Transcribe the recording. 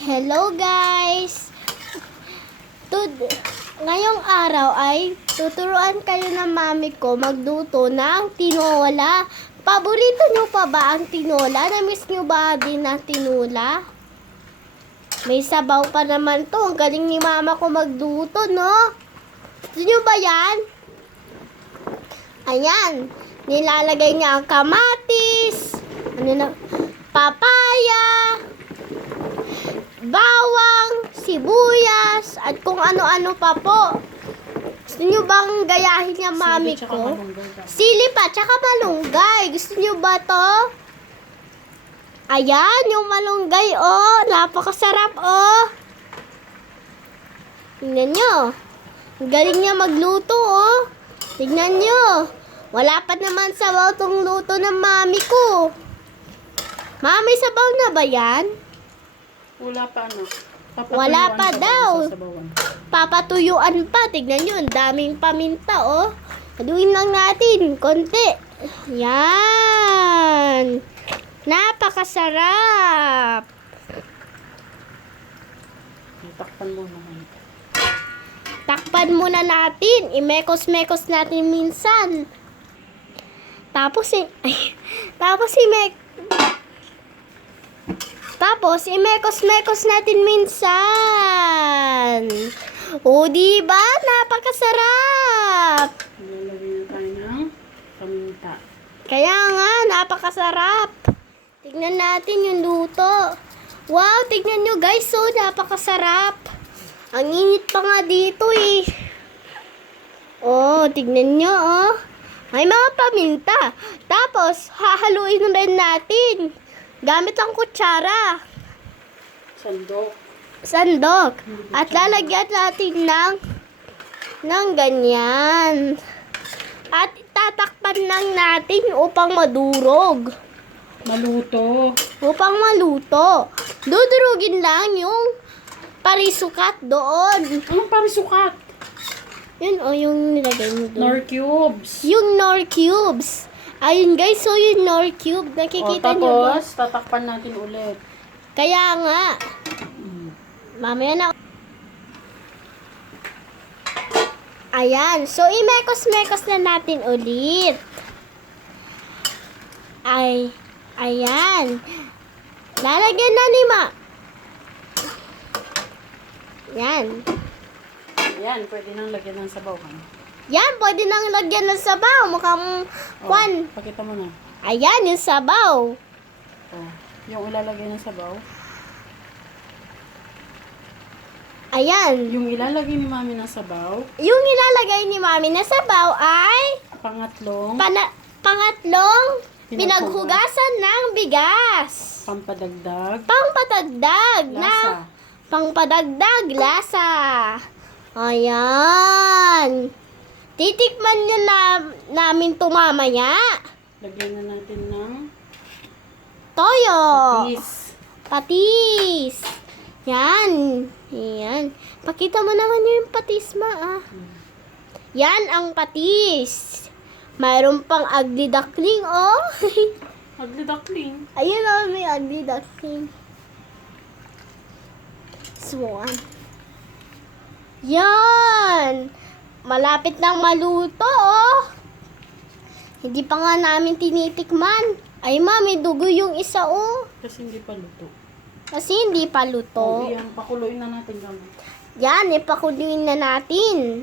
Hello guys! Ngayong araw ay tuturuan kayo ng mami ko magluto ng tinola. Paborito nyo pa ba ang tinola? Namiss nyo ba din ang tinola? May sabaw pa naman to. Ang galing ni mama ko magluto, no? Gusto nyo ba yan? Ayan. Nilalagay niya ang kamatis. Papaya. Bawang, sibuyas, at kung ano-ano pa po. Gusto nyo bang gayahin niya mami ko? Sili pa, tsaka malunggay. Gusto nyo ba to? Ayan, yung malunggay, oh. Napakasarap, oh. Tingnan nyo. Ang galing niya magluto, oh. Tingnan nyo. Wala pa naman sabaw tong luto ng mami ko. Mami, sabaw na ba yan? Wala pa ano. Wala pa daw. Sasabawan. Papatuyuan pa. Tignan nyo, ang daming paminta, oh. Haluin lang natin, konti. Yan. Napakasarap. Takpan mo naman. Takpan muna natin. Imekos-mekos natin minsan. Tapos, imekos-mekos natin minsan. O, diba? Napakasarap. Nilalagyan tayo ng paminta. Kaya nga, napakasarap. Tignan natin yung luto. Wow, tignan nyo guys, so napakasarap. Ang init pa nga dito eh. Oh, tignan nyo oh. May mga paminta. Tapos, hahaluin rin natin. Gamit ang kutsara. Sandok. At lalagyan natin ng ganyan. At tatakpan lang natin upang madurog. Upang maluto. Dudurugin lang yung parisukat doon. Anong parisukat? Yun o, yung nilagay mo doon. Nor cubes. Yung Nor cubes. Ayun guys, so yung Nor cube. Nakikita nyo ba? Tapos, tatakpan natin ulit. Kaya nga. Mamaya na. Ayan. So, imekos-mekos na natin ulit. Ayan. Lalagyan na ni Ma. Yan. Yan, pwede nang lagyan ng sabaw. Yan, pwede nang lagyan ng sabaw. Mukhang kwan. Pakita mo na. Ayan, yung sabaw. Yung ilalagay ng sabaw. Ayan. Yung ilalagay ni mami ng sabaw. Yung ilalagay ni mami na sabaw ay Pangatlong. pangatlong pinaghugasan ng bigas. Pampadagdag. Pangpadagdag lasa. Ayan. Titikman nyo namin to mamaya. Lagyan na natin ng Toyo. patis. Patis. Yan. Pakita mo naman yung patis, Ma. Yan ang patis. Mayroon pang ugly duckling, oh. Ugly duckling. Ayun, oh, may ugly duckling. Swan. Yan. Malapit nang maluto, oh. Hindi pa nga namin tinitikman. Ay, Ma, may dugo yung isa, oh. Kasi hindi pa luto. Kasi hindi pa luto. Yan, pakuluin na natin gamit. Yan, ipakuluin na natin.